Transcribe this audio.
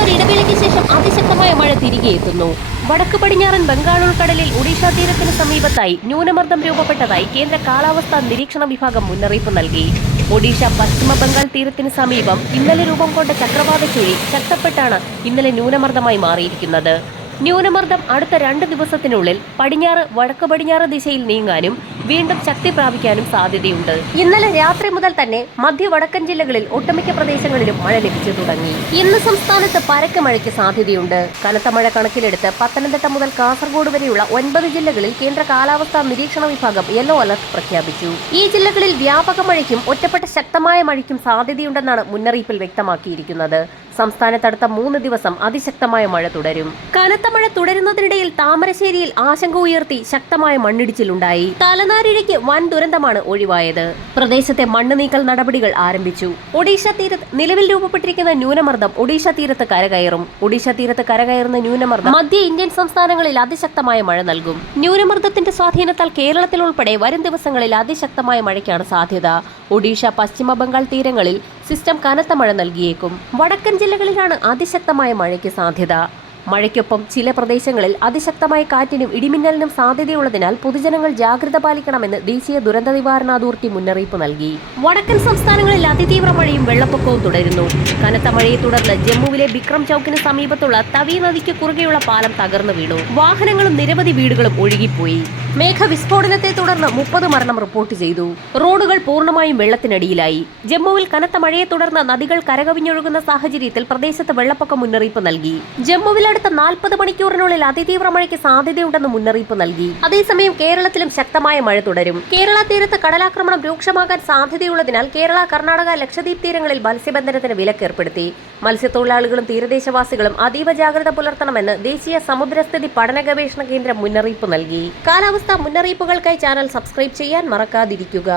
നീണ്ടൊരു ഇടവേളയ്ക്ക് ശേഷം അതിശക്തമായ മഴ തിരികെ എത്തുന്നു. വടക്ക് പടിഞ്ഞാറൻ ബംഗാൾ ഉൾക്കടലിൽ ഒഡീഷ തീരത്തിന് സമീപത്തായി ന്യൂനമർദ്ദം രൂപപ്പെട്ടതായി കേന്ദ്ര കാലാവസ്ഥാ നിരീക്ഷണ വിഭാഗം മുന്നറിയിപ്പ് നൽകി. ഒഡീഷ പശ്ചിമ ബംഗാൾ തീരത്തിന് സമീപം ഇന്നലെ രൂപം കൊണ്ട ചക്രവാത ചുഴി ശക്തപ്പെട്ടാണ് ഇന്നലെ ന്യൂനമർദ്ദമായി മാറിയിരിക്കുന്നത്. ന്യൂനമർദ്ദം അടുത്ത രണ്ട് ദിവസത്തിനുള്ളിൽ പടിഞ്ഞാറ് വടക്ക് പടിഞ്ഞാറ് ദിശയിൽ നീങ്ങാനും വീണ്ടും ശക്തി പ്രാപിക്കാനും സാധ്യതയുണ്ട്. ഇന്നലെ രാത്രി മുതൽ തന്നെ മധ്യ വടക്കൻ ജില്ലകളിൽ ഒട്ടുമിക്ക പ്രദേശങ്ങളിലും മഴ ലഭിച്ചു തുടങ്ങി. ഇന്ന് സംസ്ഥാനത്ത് പരക്കെ മഴയ്ക്ക് സാധ്യതയുണ്ട്. കനത്ത മഴ കണക്കിലെടുത്ത് പത്തനംതിട്ട മുതൽ കാസർഗോഡ് വരെയുള്ള ഒൻപത് ജില്ലകളിൽ കേന്ദ്ര കാലാവസ്ഥാ നിരീക്ഷണ വിഭാഗം യെല്ലോ അലർട്ട് പ്രഖ്യാപിച്ചു. ഈ ജില്ലകളിൽ വ്യാപക മഴയ്ക്കും ഒറ്റപ്പെട്ട ശക്തമായ മഴയ്ക്കും സാധ്യതയുണ്ടെന്നാണ് മുന്നറിയിപ്പിൽ വ്യക്തമാക്കിയിരിക്കുന്നത്. സംസ്ഥാനത്തടുത്ത മൂന്ന് ദിവസം അതിശക്തമായ മഴ തുടരും. കനത്ത മഴ തുടരുന്നതിനിടയിൽ താമരശ്ശേരിയിൽ ആശങ്ക ഉയർത്തി ശക്തമായ മണ്ണിടിച്ചിലുണ്ടായി. തലനാരിഴയ്ക്ക് വൻ ദുരന്തമാണ് ഒഴിവായത്. പ്രദേശത്തെ മണ്ണ് നീക്കൽ നടപടികൾ ആരംഭിച്ചു. ഒഡീഷ തീരത്ത് നിലവിൽ രൂപപ്പെട്ടിരിക്കുന്ന ന്യൂനമർദ്ദം ഒഡീഷ തീരത്ത് കരകയറും. ഒഡീഷ തീരത്ത് കരകയറുന്ന ന്യൂനമർദ്ദം മധ്യ ഇന്ത്യൻ സംസ്ഥാനങ്ങളിൽ അതിശക്തമായ മഴ നൽകും. ന്യൂനമർദ്ദത്തിന്റെ സ്വാധീനത്താൽ കേരളത്തിൽ ഉൾപ്പെടെ വരും ദിവസങ്ങളിൽ അതിശക്തമായ മഴയ്ക്കാണ് സാധ്യത. ഒഡീഷ പശ്ചിമ ബംഗാൾ തീരങ്ങളിൽ സിസ്റ്റം കനത്ത മഴ നൽകിയേക്കും. വടക്കൻ ജില്ലകളിലാണ് അതിശക്തമായ മഴയ്ക്ക് സാധ്യത. മഴയ്ക്കൊപ്പം ചില പ്രദേശങ്ങളിൽ അതിശക്തമായ കാറ്റിനും ഇടിമിന്നലിനും സാധ്യതയുള്ളതിനാൽ പൊതുജനങ്ങൾ ജാഗ്രത പാലിക്കണമെന്ന് ദേശീയ ദുരന്ത നിവാരണ അതോറിറ്റി മുന്നറിയിപ്പ് നൽകി. വടക്കൻ സംസ്ഥാനങ്ങളിൽ അതിതീവ്ര മഴയും വെള്ളപ്പൊക്കവും തുടരുന്നു. കനത്ത മഴയെ തുടർന്ന് ജമ്മുവിലെ ബിക്രം ചൌക്കിന് സമീപത്തുള്ള തവി നദിക്ക് കുറുകെയുള്ള പാലം തകർന്നു വീണു. വാഹനങ്ങളും നിരവധി വീടുകളും ഒഴുകിപ്പോയി. മേഘവിസ്ഫോടനത്തെ തുടർന്ന് മുപ്പത് മരണം റിപ്പോർട്ട് ചെയ്തു. റോഡുകൾ പൂർണമായും വെള്ളത്തിനടിയിലായി. ജമ്മുവിൽ കനത്ത മഴയെ തുടർന്ന് നദികൾ കരകവിഞ്ഞൊഴുകുന്ന സാഹചര്യത്തിൽ പ്രദേശത്ത് വെള്ളപ്പൊക്ക മുന്നറിയിപ്പ് നൽകി. ജമ്മുവിൽ അടുത്ത നാൽപ്പത് മണിക്കൂറിനുള്ളിൽ അതിതീവ്ര മഴയ്ക്ക് സാധ്യതയുണ്ടെന്ന് മുന്നറിയിപ്പ് നൽകി. അതേസമയം കേരളത്തിലും ശക്തമായ മഴ തുടരും. കേരള തീരത്ത് കടലാക്രമണം രൂക്ഷമാകാൻ സാധ്യതയുള്ളതിനാൽ കേരള കർണാടക ലക്ഷദ്വീപ് തീരങ്ങളിൽ മത്സ്യബന്ധനത്തിന് വിലക്കേർപ്പെടുത്തി മത്സ്യത്തൊഴിലാളികളും തീരദേശവാസികളും അതീവ ജാഗ്രത പുലർത്തണമെന്ന് ദേശീയ സമുദ്രസ്ഥിതി പഠന ഗവേഷണ കേന്ദ്രം മുന്നറിയിപ്പ് നൽകി. കാലാവസ്ഥാ മുന്നറിയിപ്പുകൾക്കായി ചാനൽ സബ്സ്ക്രൈബ് ചെയ്യാൻ മറക്കാതിരിക്കുക.